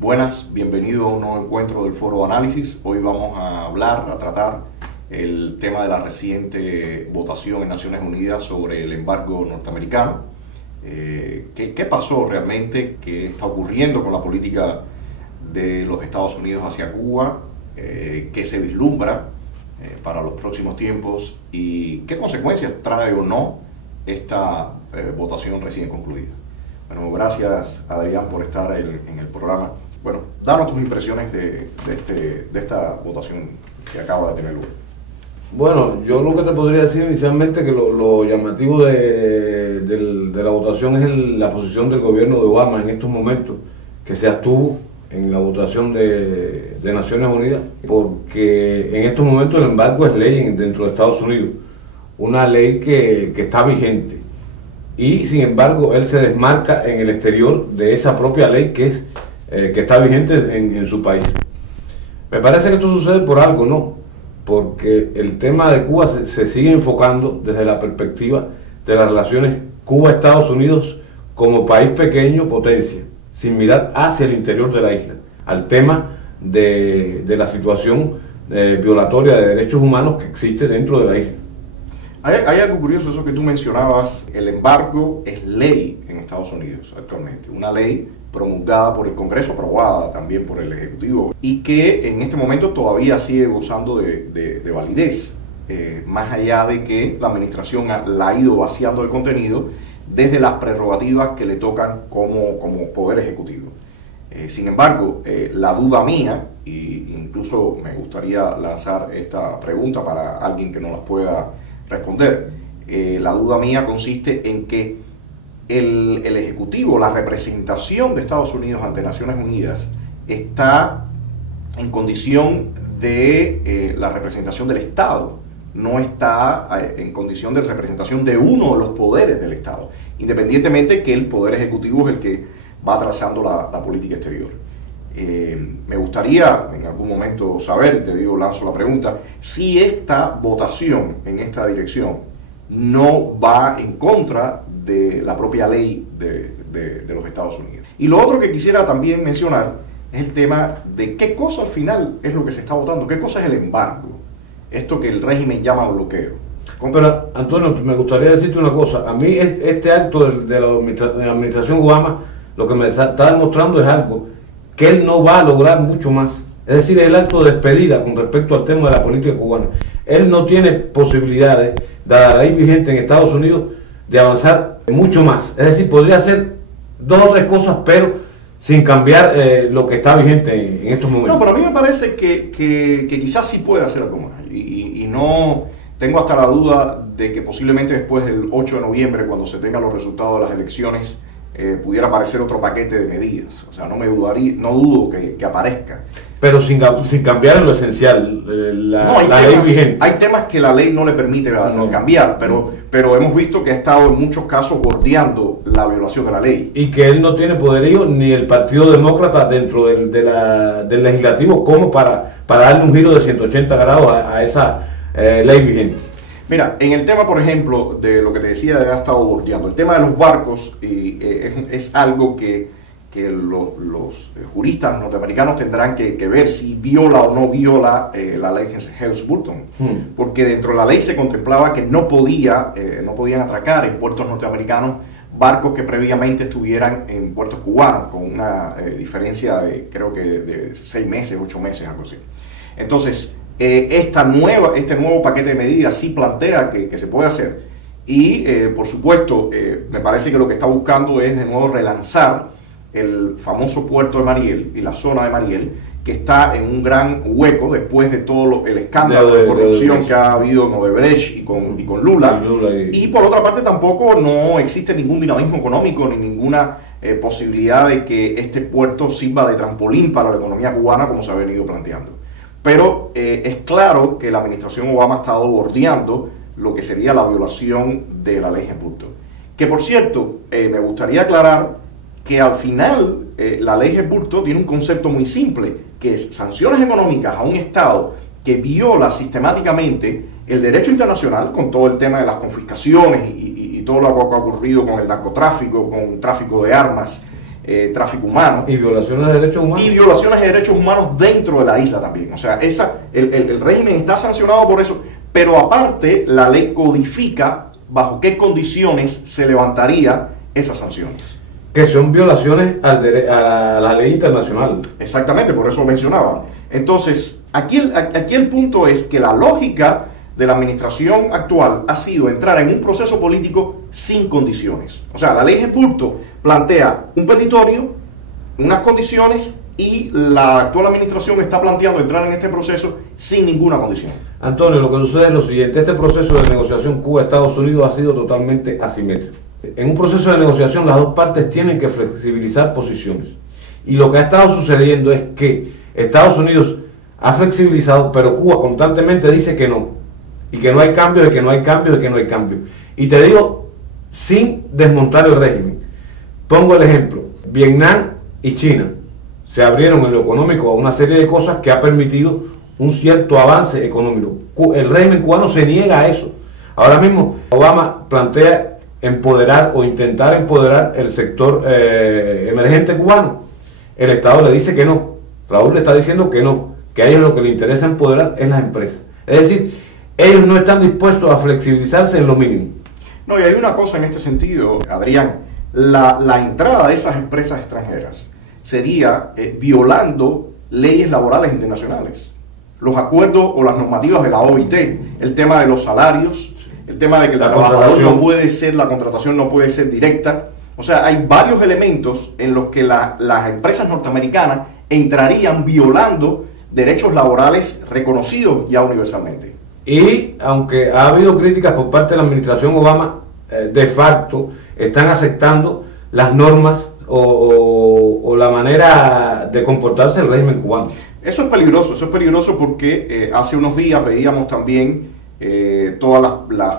Buenas, bienvenido a un nuevo encuentro del Foro Análisis. Hoy vamos a tratar el tema de la reciente votación en Naciones Unidas sobre el embargo norteamericano. ¿Qué pasó realmente? ¿Qué está ocurriendo con la política de los Estados Unidos hacia Cuba? ¿Qué se vislumbra para los próximos tiempos? ¿Y qué consecuencias trae o no esta votación recién concluida? Bueno, gracias Adrián por estar en el programa. Bueno, danos tus impresiones de esta votación que acaba de tener lugar. Bueno, yo lo que te podría decir inicialmente que lo llamativo de la votación es la posición del gobierno de Obama en estos momentos, que se abstuvo en la votación de Naciones Unidas, porque en estos momentos el embargo es ley dentro de Estados Unidos, una ley que está vigente, y sin embargo él se desmarca en el exterior de esa propia ley que está vigente en su país. Me parece que esto sucede por algo, ¿no? Porque el tema de Cuba se sigue enfocando desde la perspectiva de las relaciones Cuba-Estados Unidos como país pequeño, potencia, sin mirar hacia el interior de la isla, al tema de la situación violatoria de derechos humanos que existe dentro de la isla. Hay algo curioso, eso que tú mencionabas, el embargo es ley en Estados Unidos actualmente, una ley promulgada por el Congreso, aprobada también por el Ejecutivo, y que en este momento todavía sigue gozando de validez, más allá de que la administración la ha ido vaciando de contenido desde las prerrogativas que le tocan como Poder Ejecutivo. Sin embargo, la duda mía, e incluso me gustaría lanzar esta pregunta para alguien que nos la pueda responder, la duda mía consiste en que el Ejecutivo, la representación de Estados Unidos ante Naciones Unidas, está en condición de la representación del Estado, no está en condición de representación de uno de los poderes del Estado, independientemente que el Poder Ejecutivo es el que va trazando la política exterior. Me gustaría en algún momento saber, te digo, lanzo la pregunta, si esta votación en esta dirección no va en contra de la propia ley de los Estados Unidos. Y lo otro que quisiera también mencionar es el tema de qué cosa al final es lo que se está votando, qué cosa es el embargo, esto que el régimen llama bloqueo. Pero Antonio, me gustaría decirte una cosa, a mí este acto de la administración Obama lo que me está demostrando es algo que él no va a lograr mucho más, es decir, es el acto de despedida con respecto al tema de la política cubana. Él no tiene posibilidades, dada la ley vigente en Estados Unidos, de avanzar mucho más. Es decir, podría hacer dos o tres cosas, pero sin cambiar lo que está vigente en estos momentos. No, pero a mí me parece que quizás sí puede hacer algo más. Y no tengo hasta la duda de que posiblemente después del 8 de noviembre, cuando se tengan los resultados de las elecciones, pudiera aparecer otro paquete de medidas. O sea, no dudo que aparezca. Pero sin cambiar en lo esencial, la ley vigente. Hay temas que la ley no le permite cambiar, pero hemos visto que ha estado en muchos casos bordeando la violación de la ley. Y que él no tiene poderío ni el Partido Demócrata dentro del legislativo como para darle un giro de 180 grados a esa ley vigente. Mira, en el tema, por ejemplo, de lo que te decía, ha estado bordeando. El tema de los barcos es algo que los juristas norteamericanos tendrán que ver si viola o no viola la ley Helms-Burton, porque dentro de la ley se contemplaba que no podían atracar en puertos norteamericanos barcos que previamente estuvieran en puertos cubanos, con una diferencia de creo que de 6 meses, 8 meses, algo así. Entonces, este nuevo paquete de medidas sí plantea que se puede hacer, y por supuesto me parece que lo que está buscando es de nuevo relanzar el famoso puerto de Mariel y la zona de Mariel, que está en un gran hueco después de todo el escándalo de corrupción que ha habido en Odebrecht y con Lula. Y por otra parte tampoco no existe ningún dinamismo económico ni ninguna posibilidad de que este puerto sirva de trampolín para la economía cubana como se ha venido planteando. Pero es claro que la administración Obama ha estado bordeando lo que sería la violación de la ley Helms-Burton. Que por cierto, me gustaría aclarar que al final la ley Helms-Burton tiene un concepto muy simple, que es sanciones económicas a un Estado que viola sistemáticamente el derecho internacional con todo el tema de las confiscaciones y todo lo que ha ocurrido con el narcotráfico, con tráfico de armas, tráfico humano. Y violaciones de derechos humanos. Y violaciones de derechos humanos dentro de la isla también. O sea, el régimen está sancionado por eso, pero aparte la ley codifica bajo qué condiciones se levantaría esas sanciones. Que son violaciones a la ley internacional. Exactamente, por eso lo mencionaba. Entonces, aquí el punto es que la lógica de la administración actual ha sido entrar en un proceso político sin condiciones. O sea, la ley Expurto plantea un petitorio, unas condiciones, y la actual administración está planteando entrar en este proceso sin ninguna condición. Antonio, lo que sucede es lo siguiente: este proceso de negociación Cuba-Estados Unidos ha sido totalmente asimétrico. En un proceso de negociación las dos partes tienen que flexibilizar posiciones. Y lo que ha estado sucediendo es que Estados Unidos ha flexibilizado, pero Cuba constantemente dice que no. Y que no hay cambios, y que no hay cambios, y que no hay cambios. Y te digo, sin desmontar el régimen. Pongo el ejemplo: Vietnam y China se abrieron en lo económico a una serie de cosas que ha permitido un cierto avance económico. El régimen cubano se niega a eso. Ahora mismo Obama plantea empoderar o intentar empoderar el sector emergente cubano. El Estado le dice que no. Raúl le está diciendo que no, que a ellos lo que les interesa empoderar es las empresas. Es decir, ellos no están dispuestos a flexibilizarse en lo mínimo. No, y hay una cosa en este sentido, Adrián: la entrada de esas empresas extranjeras sería violando leyes laborales internacionales, los acuerdos o las normativas de la OIT, el tema de los salarios, el tema de que el trabajador no puede ser, la contratación no puede ser directa. O sea, hay varios elementos en los que las empresas norteamericanas entrarían violando derechos laborales reconocidos ya universalmente. Y aunque ha habido críticas por parte de la administración Obama, de facto están aceptando las normas o la manera de comportarse del régimen cubano. Eso es peligroso porque hace unos días veíamos también todas las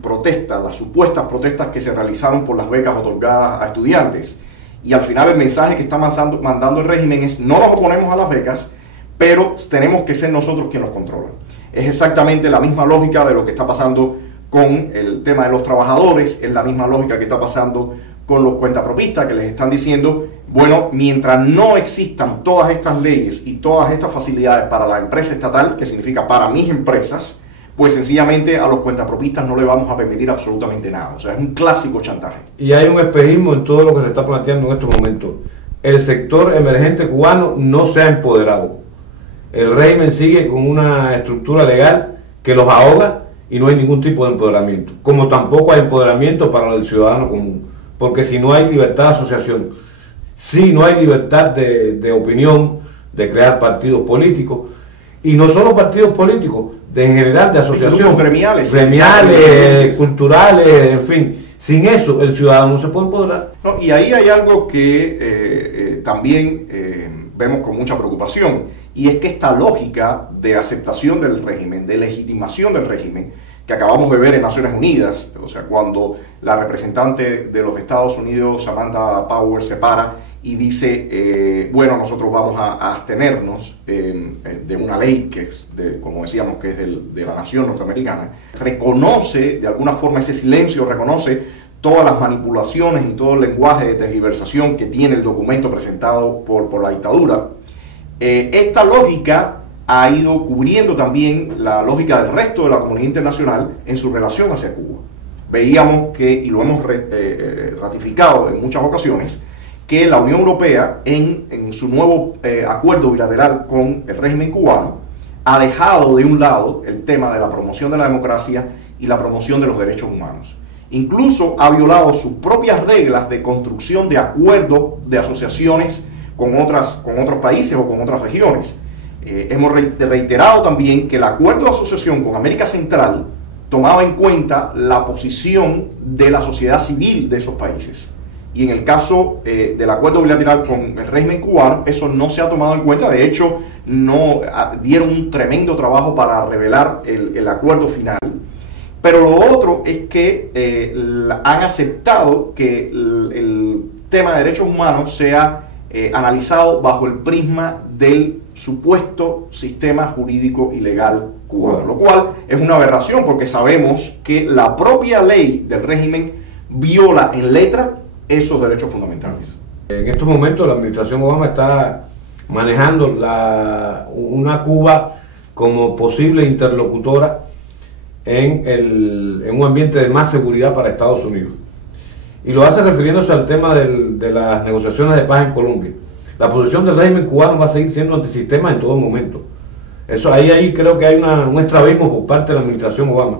protestas, las supuestas protestas que se realizaron por las becas otorgadas a estudiantes. Y al final el mensaje que está mandando el régimen es: no nos oponemos a las becas, pero tenemos que ser nosotros quienes nos controlan. Es exactamente la misma lógica de lo que está pasando con el tema de los trabajadores, es la misma lógica que está pasando con los cuentapropistas, que les están diciendo: bueno, mientras no existan todas estas leyes y todas estas facilidades para la empresa estatal, que significa para mis empresas, pues sencillamente a los cuentapropistas no le vamos a permitir absolutamente nada. O sea, es un clásico chantaje. Y hay un espejismo en todo lo que se está planteando en estos momentos. El sector emergente cubano no se ha empoderado. El régimen sigue con una estructura legal que los ahoga y no hay ningún tipo de empoderamiento. Como tampoco hay empoderamiento para el ciudadano común. Porque si no hay libertad de asociación, si no hay libertad de opinión, de crear partidos políticos, y no solo partidos políticos, en general de asociaciones gremiales, culturales, en fin, sin eso el ciudadano no se puede empoderar. No, y ahí hay algo que también vemos con mucha preocupación, y es que esta lógica de aceptación del régimen, de legitimación del régimen, que acabamos de ver en Naciones Unidas, o sea, cuando la representante de los Estados Unidos, Samantha Power, se para y dice, bueno, nosotros vamos a abstenernos de una ley que es, como decíamos, que es de la nación norteamericana, reconoce de alguna forma ese silencio, reconoce todas las manipulaciones y todo el lenguaje de tergiversación que tiene el documento presentado por la dictadura. Esta lógica ha ido cubriendo también la lógica del resto de la comunidad internacional en su relación hacia Cuba. Veíamos que, y lo hemos ratificado en muchas ocasiones, que la Unión Europea en su nuevo acuerdo bilateral con el régimen cubano ha dejado de un lado el tema de la promoción de la democracia y la promoción de los derechos humanos. Incluso ha violado sus propias reglas de construcción de acuerdos de asociaciones con otros países o con otras regiones. Hemos reiterado también que el acuerdo de asociación con América Central tomaba en cuenta la posición de la sociedad civil de esos países. Y en el caso del acuerdo bilateral con el régimen cubano, eso no se ha tomado en cuenta. De hecho, no dieron un tremendo trabajo para revelar el acuerdo final. Pero lo otro es que han aceptado que el tema de derechos humanos sea analizado bajo el prisma del supuesto sistema jurídico y legal cubano, lo cual es una aberración porque sabemos que la propia ley del régimen viola en letra esos derechos fundamentales. En estos momentos la administración Obama está manejando una Cuba como posible interlocutora en un ambiente de más seguridad para Estados Unidos. Y lo hace refiriéndose al tema de las negociaciones de paz en Colombia. La posición del régimen cubano va a seguir siendo antisistema en todo momento. Eso ahí creo que hay un estrabismo por parte de la administración Obama.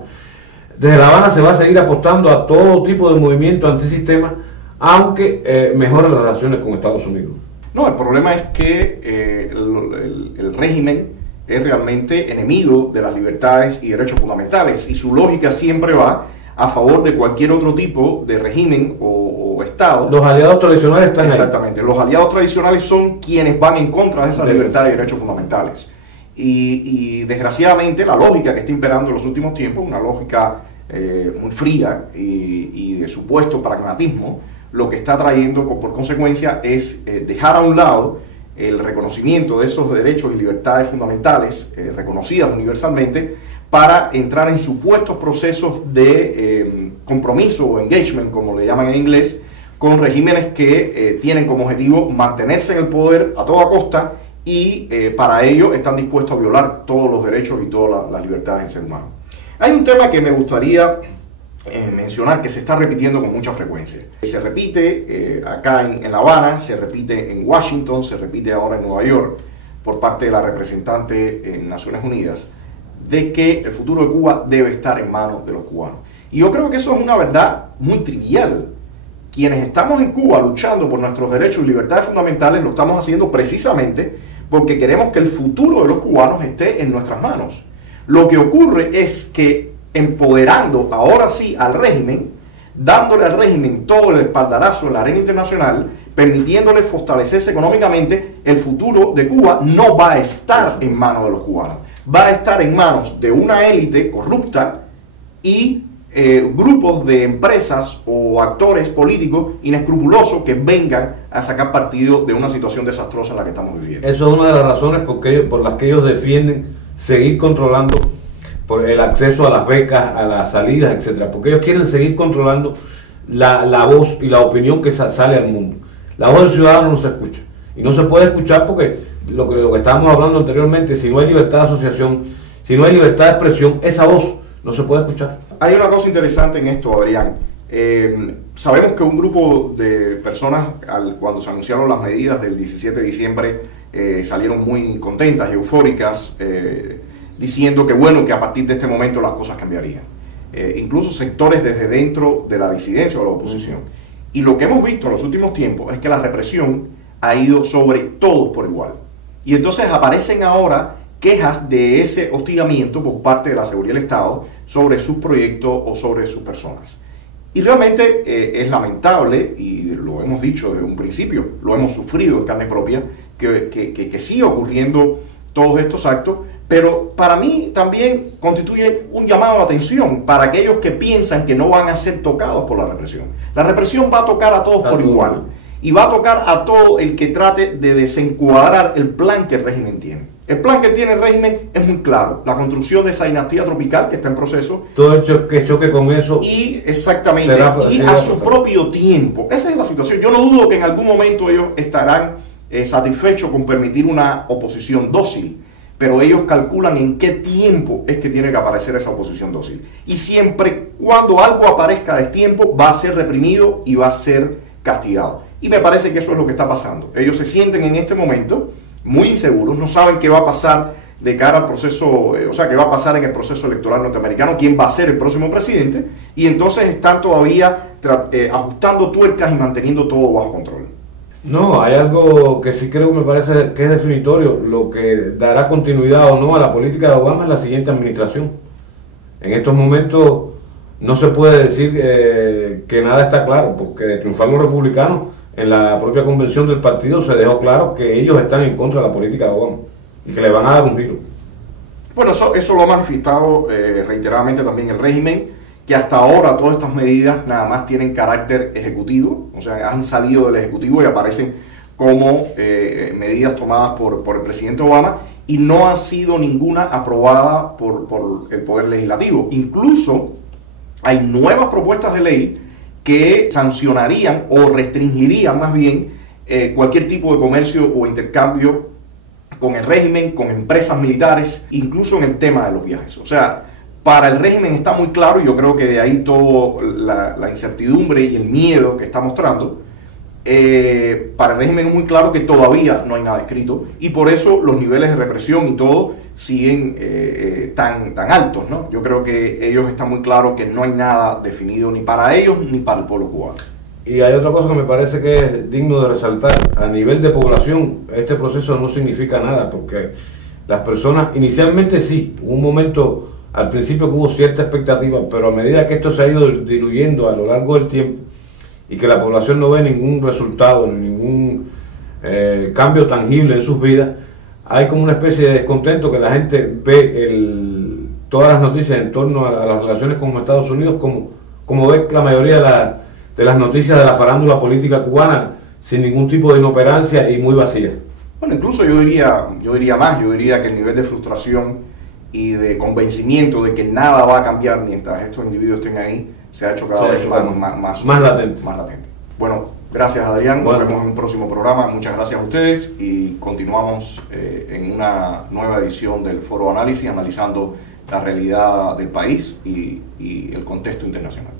Desde La Habana se va a seguir apostando a todo tipo de movimiento antisistema, aunque mejoren las relaciones con Estados Unidos. No, el problema es que el régimen es realmente enemigo de las libertades y derechos fundamentales, y su lógica siempre va a favor de cualquier otro tipo de régimen o Estado. Los aliados tradicionales están Exactamente, los aliados tradicionales son quienes van en contra de esas libertades y derechos fundamentales. Y desgraciadamente la lógica que está imperando en los últimos tiempos, una lógica muy fría y de supuesto pragmatismo, lo que está trayendo por consecuencia es dejar a un lado el reconocimiento de esos derechos y libertades fundamentales reconocidas universalmente para entrar en supuestos procesos de compromiso o engagement, como le llaman en inglés, con regímenes que tienen como objetivo mantenerse en el poder a toda costa y para ello están dispuestos a violar todos los derechos y todas las libertades del ser humano. Hay un tema que me gustaría mencionar que se está repitiendo con mucha frecuencia. Se repite acá en La Habana, se repite en Washington, se repite ahora en Nueva York por parte de la representante en Naciones Unidas, de que el futuro de Cuba debe estar en manos de los cubanos. Y yo creo que eso es una verdad muy trivial. Quienes estamos en Cuba luchando por nuestros derechos y libertades fundamentales lo estamos haciendo precisamente porque queremos que el futuro de los cubanos esté en nuestras manos. Lo que ocurre es que empoderando ahora sí al régimen, dándole al régimen todo el espaldarazo en la arena internacional, permitiéndole fortalecerse económicamente, el futuro de Cuba no va a estar en manos de los cubanos, va a estar en manos de una élite corrupta y grupos de empresas o actores políticos inescrupulosos que vengan a sacar partido de una situación desastrosa en la que estamos viviendo. Eso es una de las razones por las que ellos defienden seguir controlando por el acceso a las becas, a las salidas, etcétera, porque ellos quieren seguir controlando la voz y la opinión que sale al mundo. La voz del ciudadano no se escucha, y no se puede escuchar porque lo que estábamos hablando anteriormente, si no hay libertad de asociación, si no hay libertad de expresión, esa voz no se puede escuchar. Hay una cosa interesante en esto, Adrián. Sabemos que un grupo de personas, cuando se anunciaron las medidas del 17 de diciembre, salieron muy contentas y eufóricas, diciendo que bueno, que a partir de este momento las cosas cambiarían. Incluso sectores desde dentro de la disidencia o la oposición. Y lo que hemos visto en los últimos tiempos es que la represión ha ido sobre todos por igual. Y entonces aparecen ahora quejas de ese hostigamiento por parte de la seguridad del Estado sobre sus proyectos o sobre sus personas. Y realmente es lamentable, y lo hemos dicho desde un principio, lo hemos sufrido en carne propia, que siga ocurriendo todos estos actos, pero para mí también constituye un llamado de atención para aquellos que piensan que no van a ser tocados por la represión. La represión va a tocar a todos por igual, y va a tocar a todo el que trate de desencuadrar el plan que el régimen tiene. El plan que tiene el régimen es muy claro: la construcción de esa dinastía tropical que está en proceso. Todo el que choque con eso. Y exactamente, y a su propio tiempo. Esa es la situación. Yo no dudo que en algún momento ellos estarán satisfechos con permitir una oposición dócil, pero ellos calculan en qué tiempo es que tiene que aparecer esa oposición dócil. Y siempre cuando algo aparezca a destiempo, va a ser reprimido y va a ser castigado. Y me parece que eso es lo que está pasando. Ellos se sienten en este momento muy inseguros, no saben qué va a pasar de cara al proceso, o sea, qué va a pasar en el proceso electoral norteamericano, quién va a ser el próximo presidente, y entonces están todavía ajustando tuercas y manteniendo todo bajo control. No, hay algo que sí creo que me parece que es definitorio, lo que dará continuidad o no a la política de Obama en la siguiente administración. En estos momentos no se puede decir que nada está claro, porque de triunfar los republicanos, en la propia convención del partido se dejó claro que ellos están en contra de la política de Obama y que le van a dar un giro. Bueno, eso lo ha manifestado reiteradamente también el régimen, que hasta ahora todas estas medidas nada más tienen carácter ejecutivo, o sea, han salido del ejecutivo y aparecen como medidas tomadas por el presidente Obama, y no ha sido ninguna aprobada por el Poder Legislativo. Incluso hay nuevas propuestas de ley que sancionarían o restringirían más bien cualquier tipo de comercio o intercambio con el régimen, con empresas militares, incluso en el tema de los viajes. O sea, para el régimen está muy claro, y yo creo que de ahí toda la incertidumbre y el miedo que está mostrando. Para el régimen es muy claro que todavía no hay nada escrito, y por eso los niveles de represión y todo siguen tan altos, ¿no? Yo creo que ellos están muy claros que no hay nada definido ni para ellos ni para el pueblo cubano. Y hay otra cosa que me parece que es digno de resaltar. A nivel de población, este proceso no significa nada, porque las personas, inicialmente sí, hubo un momento al principio que hubo cierta expectativa, pero a medida que esto se ha ido diluyendo a lo largo del tiempo y que la población no ve ningún resultado, ningún cambio tangible en sus vidas, hay como una especie de descontento que la gente ve todas las noticias en torno a las relaciones con Estados Unidos como ve la mayoría de las noticias de la farándula política cubana, sin ningún tipo de inoperancia y muy vacía. Bueno, incluso yo diría más, yo diría que el nivel de frustración y de convencimiento de que nada va a cambiar mientras estos individuos estén ahí se ha hecho cada vez más latente. Bueno, gracias Adrián, nos vemos en un próximo programa, muchas gracias a ustedes y continuamos en una nueva edición del Foro Análisis, analizando la realidad del país y el contexto internacional.